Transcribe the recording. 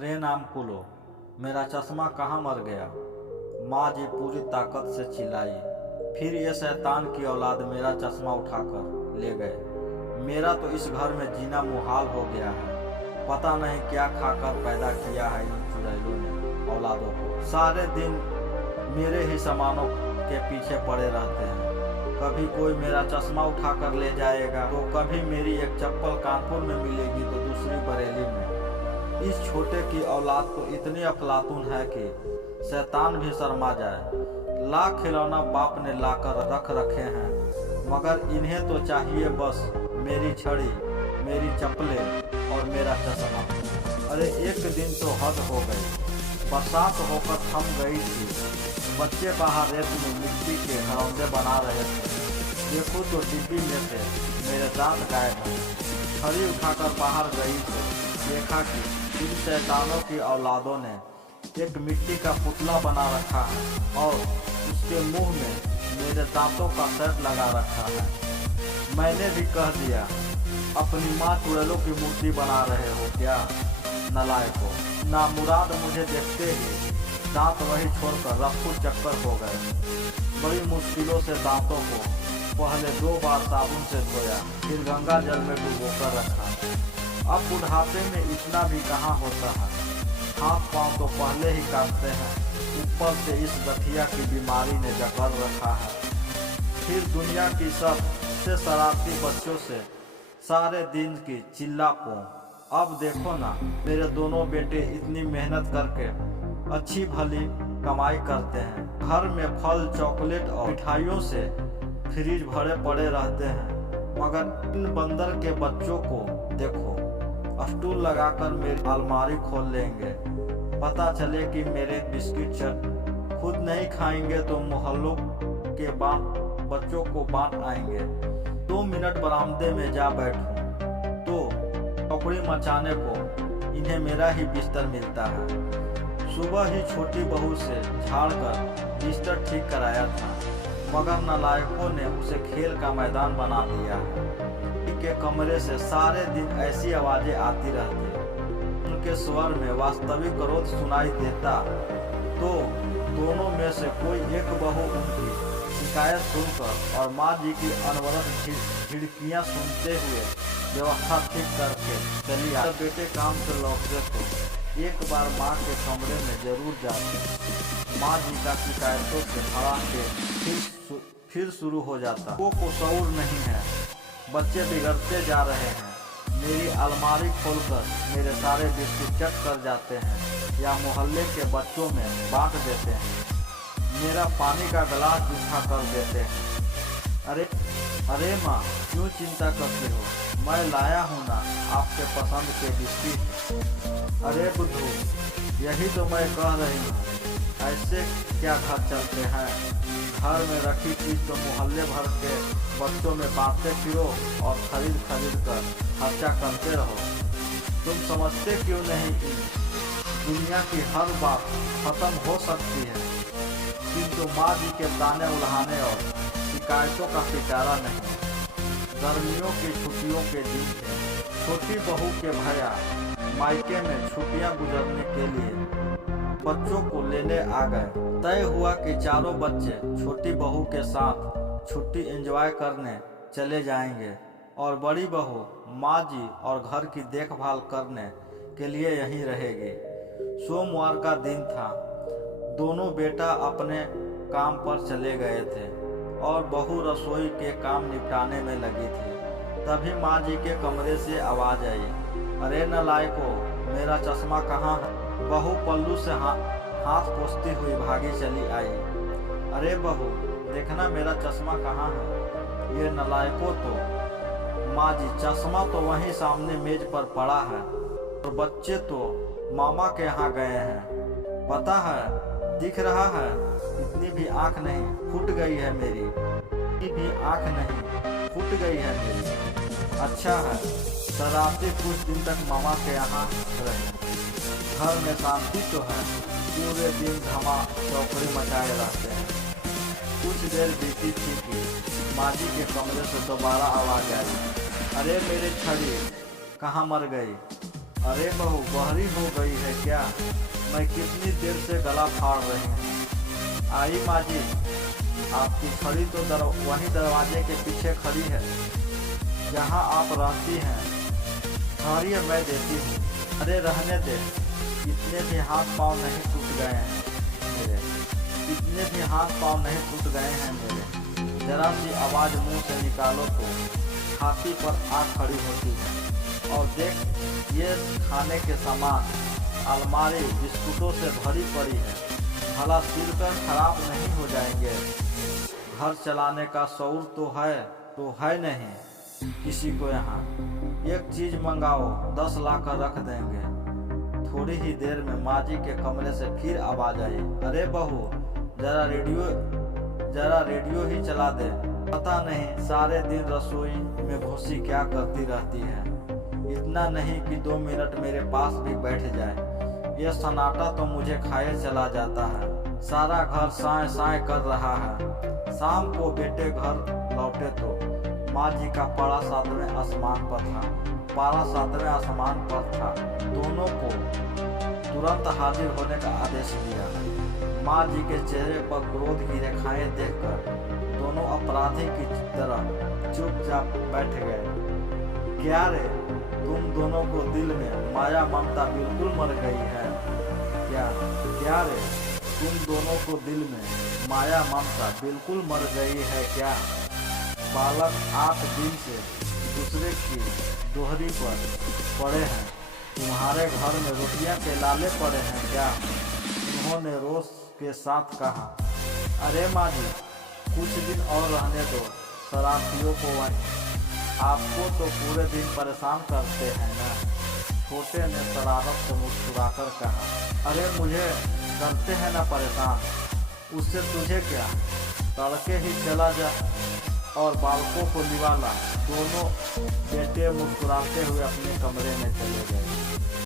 रे नाम कुलो, मेरा चश्मा कहाँ मर गया। माँ जी पूरी ताकत से चिल्लाई। फिर ये शैतान की औलाद मेरा चश्मा उठाकर ले गए। मेरा तो इस घर में जीना मुहाल हो गया है। पता नहीं क्या खाकर पैदा किया है इन चुड़ैलों ने औलादों को। सारे दिन मेरे ही सामानों के पीछे पड़े रहते हैं। कभी कोई मेरा चश्मा उठाकर ले जाएगा तो कभी मेरी एक चप्पल कानपुर में मिलेगी तो दूसरी बरेली में। इस छोटे की औलाद तो इतनी अफलातून है कि शैतान भी शर्मा जाए। लाख खिलौना बाप ने लाकर रख रखे हैं, मगर इन्हें तो चाहिए बस मेरी छड़ी, मेरी चप्पलें और मेरा चश्मा। अरे एक दिन तो हद हो गई। बरसात होकर थम गई थी। बच्चे बाहर रेत में मिट्टी के घरौंदे बना रहे थे। देखो तो डिब्बी में से मेरे दांत गायब हैं। छड़ी उठाकर बाहर गई तो देखा कि इन शैतानों की औलादों ने एक मिट्टी का पुतला बना रखा है और उसके मुंह में मेरे दांतों का सेट लगा रखा है। मैंने भी कह दिया, अपनी माँ चुड़ैलों की मूर्ति बना रहे हो क्या नलायकों। नामुराद मुझे देखते ही दांत वही छोड़कर रफ्फू चक्कर हो गए। बड़ी मुश्किलों से दांतों को पहले 2 बार साबुन से धोया, फिर गंगा जल में डुबोकर रखा। अब बुढ़ापे में इतना भी कहाँ होता है। हाथ पांव तो पहले ही काटते हैं, ऊपर से इस गठिया की बीमारी ने जकड़ रखा है। फिर दुनिया की सबसे शरारती बच्चों से सारे दिन की चिल्लापों। अब देखो ना, मेरे दोनों बेटे इतनी मेहनत करके अच्छी भली कमाई करते हैं। घर में फल, चॉकलेट और मिठाइयों से फ्रिज भरे पड़े रहते हैं, मगर इन बंदर के बच्चों को देखो, स्टूल लगाकर मेरी अलमारी खोल लेंगे। पता चले कि मेरे बिस्किट चट खुद नहीं खाएंगे तो मोहल्लों के बच्चों को बांट आएंगे। 2 मिनट बरामदे में जा बैठूं तो चौकड़ी मचाने को इन्हें मेरा ही बिस्तर मिलता है। सुबह ही छोटी बहू से झाड़कर बिस्तर ठीक कराया था, मगर नालायकों ने उसे खेल का मैदान बना दिया है। के कमरे से सारे दिन ऐसी आवाजें आती रहती। उनके स्वर में वास्तविक क्रोध सुनाई देता तो दोनों में से कोई एक बहू उनकी शिकायत सुनकर और माँ जी की अनवरत झिड़कियाँ सुनते हुए व्यवस्था ठीक करके चली आई। बेटे काम से लौटते तो एक बार माँ के कमरे में जरूर जाते। माँ जी का शिकायतों से भरा के फिर शुरू हो जाता। को शऊर नहीं है, बच्चे बिगड़ते जा रहे हैं। मेरी अलमारी खोलकर मेरे सारे बिस्किट चट कर जाते हैं या मोहल्ले के बच्चों में बांट देते हैं। मेरा पानी का गिलास जूठा कर देते हैं। अरे माँ, क्यों चिंता करते हो, मैं लाया हूँ ना आपके पसंद के बिस्किट। अरे बुद्धू, यही तो मैं कह रही हूँ, ऐसे क्या घर चलते हैं। घर में रखी चीज तो मोहल्ले भर के बच्चों में बांटते फिरो और खरीद कर खर्चा करते रहो। तुम समझते क्यों नहीं कि दुनिया की हर बात खत्म हो सकती है, किंतु माँ जी के ताने उल्हाने और शिकायतों का पिटारा नहीं। गर्मियों की छुट्टियों के दिन थे। छोटी बहू के भैया मायके में छुट्टियां गुजरने के लिए बच्चों को लेने आ गए। तय हुआ कि चारों बच्चे छोटी बहू के साथ छुट्टी एंजॉय करने चले जाएंगे और बड़ी बहू माँ जी और घर की देखभाल करने के लिए यहीं रहेगी। सोमवार का दिन था। दोनों बेटा अपने काम पर चले गए थे और बहू रसोई के काम निपटाने में लगी थी। तभी माँ जी के कमरे से आवाज आई, अरे नालायकों, मेरा चश्मा कहाँ है। बहू पल्लू से हाथ पोंछती हुई भागी चली आई। अरे बहू, देखना मेरा चश्मा कहाँ है। ये नालायकों, तो माँ जी, चश्मा तो वहीं सामने मेज पर पड़ा है और बच्चे तो मामा के यहाँ गए हैं। पता है, दिख रहा है, इतनी भी आँख नहीं फूट गई है मेरी। इतनी भी आँख नहीं फूट गई है मेरी। अच्छा है, शरारती कुछ दिन तक मामा के यहाँ रहे। घर में शांति तो है, पूरे दिन धमा चौकड़ी मचाए रहते हैं। कुछ देर बीती थी कि माँ जी के कमरे से दोबारा आवाज आई, अरे मेरी छड़ी कहाँ मर गई। अरे बहू बहरी हो गई है क्या? मैं कितनी देर से गला फाड़ रही हूँ। आई माँ जी, आपकी खड़ी तो वहीं दरवाजे के पीछे खड़ी है जहाँ आप रहती हैं। ठहरिए, मैं देती हूँ। अरे रहने दे, इतने भी हाथ पाँव नहीं टूट गए हैं मेरे, इतने भी हाथ पाँव नहीं टूट गए हैं मेरे। जरा सी आवाज़ मुंह से निकालो तो छाती पर आग खड़ी होती है। और देख, ये खाने के सामान अलमारी बिस्कुटों से भरी पड़ी है। भला सिलकर खराब नहीं हो जाएंगे? घर चलाने का शऊर तो है नहीं किसी को यहाँ। एक चीज़ मंगाओ, 10 लाख रख देंगे। थोड़ी ही देर में माँ जी के कमरे से फिर आवाज़ आई, अरे बहू जरा रेडियो ही चला दे। पता नहीं सारे दिन रसोई में घुसी क्या करती रहती है। इतना नहीं कि 2 मिनट मेरे पास भी बैठ जाए। ये सन्नाटा तो मुझे खाए चला जाता है। सारा घर साए साए कर रहा है। शाम को बेटे घर लौटे तो माँ जी का पारा 7वें आसमान पर था। दोनों को तुरंत हाजिर होने का आदेश दिया। माँ जी के चेहरे पर क्रोध की रेखाएं देखकर दोनों अपराधी की तरह चुपचाप बैठ गए। क्या रे, तुम दोनों को दिल में माया ममता बिल्कुल मर गई है क्या रे, तुम दोनों को दिल में माया ममता बिल्कुल मर गई है क्या? बालक 8 दिन से दूसरे की दोहरी पर पड़े हैं। तुम्हारे घर में रोटियां के लाले पड़े हैं क्या? उन्होंने रोष के साथ कहा। अरे माँ जी, कुछ दिन और रहने दो शरारतियों को। वहीं आपको तो पूरे दिन परेशान करते हैं ना? छोटे ने शरारत से मुस्कुराकर कहा। अरे मुझे करते हैं ना परेशान, उससे तुझे क्या? तड़के ही चला जा और बालकों को निवाला। दोनों बेटे मुस्कुराते हुए अपने कमरे में चले गए।